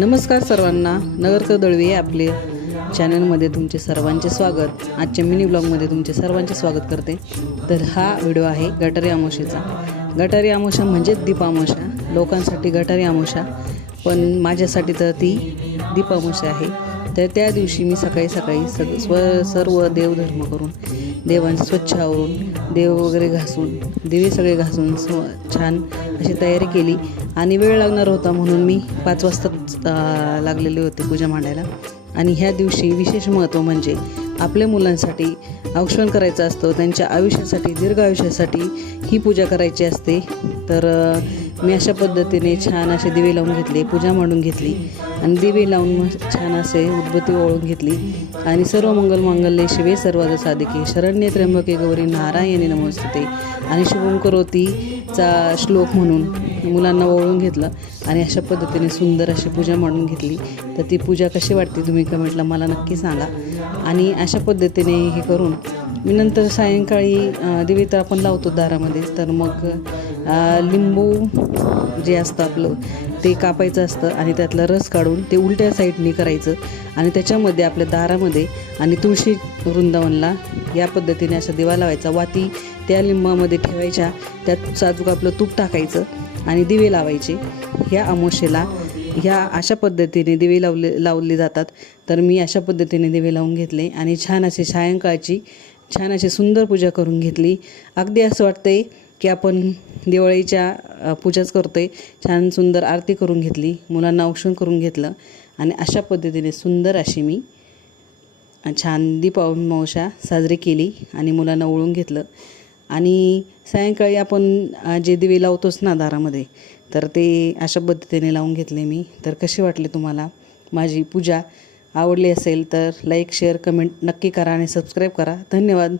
नमस्कार सर्वांना, नगरकर दळवी आपले चॅनलमध्ये तुमचे सर्वांचे स्वागत. आजच्या मिनी ब्लॉगमध्ये तुमचे सर्वांचे स्वागत करते. तर हा व्हिडिओ आहे गटारी अमावस्येचा. गटारी अमावस्या म्हणजे दीप अमावस्या. लोकांसाठी गटारी अमावस्या, पण माझ्यासाठी तर ती दीप अमावस्या आहे. तर त्या दिवशी मी सकाळी सर्व देवधर्म करून, देवांचं स्वच्छ आवरून, देव वगैरे घासून, दिवे सगळे घासून छान अशी तयारी केली. आणि वेळ लागणार होता म्हणून मी 5 वाजताच लागलेले होते पूजा मांडायला. आणि ह्या दिवशी विशेष महत्त्व म्हणजे आपल्या मुलांसाठी औक्षण करायचं असतं, त्यांच्या आयुष्यासाठी, दीर्घ आयुष्यासाठी ही पूजा करायची असते. तर मी अशा पद्धतीने छान असे दिवे लावून घेतले, पूजा मांडून घेतली आणि दिवे लावून मग छान असे उदबत्ती ओळून घेतली. आणि सर्व मंगल मांगल्ये शिवे सर्वार्थ साधिके शरण्ये त्र्यंबके गौरी नारायणी नमोस्तुते आणि शुभं करोतीचा श्लोक म्हणून मुलांना ओळून घेतलं. आणि अशा पद्धतीने सुंदर अशी पूजा मांडून घेतली. तर ती पूजा कशी वाटते तुम्ही कमेंटला मला नक्की सांगा. आणि अशा पद्धतीने हे करून मी नंतर सायंकाळी दिवे तर आपण लावतो दारामध्ये. तर मग लिंबू जे असतं आपलं ते कापायचं असतं आणि त्यातला रस काढून ते उलट्या साईडने करायचं आणि त्याच्यामध्ये आपल्या दारामध्ये आणि तुळशी वृंदावनला या पद्धतीने असा दिवा लावायचा. वाती त्या लिंबामध्ये ठेवायच्या, त्यात साजूक आपलं तूप टाकायचं आणि दिवे लावायचे. ह्या अमावस्येला ह्या अशा पद्धतीने दिवे लावले जातात. तर मी अशा पद्धतीने दिवे लावून घेतले आणि छान अशी सायंकाळची छान अशी सुंदर पूजा करून घेतली. अगदी असं वाटतंय की आपण दिवाळीच्या पूजाच करतोय. छान सुंदर आरती करून घेतली, मुलांना औक्षण करून घेतलं आणि अशा पद्धतीने सुंदर अशी मी छान दीप अमावस्या साजरी केली आणि मुलांना ओळून घेतलं. आणि सायंकाळी आपण जे दिवे लावतोच ना दारामध्ये, तर ते अशा पद्धतीने लावून घेतले मी. तर कशी वाटली तुम्हाला माझी पूजा? आवडली असेल तर लाईक, शेअर, कमेंट नक्की करा आणि सबस्क्राईब करा. धन्यवाद.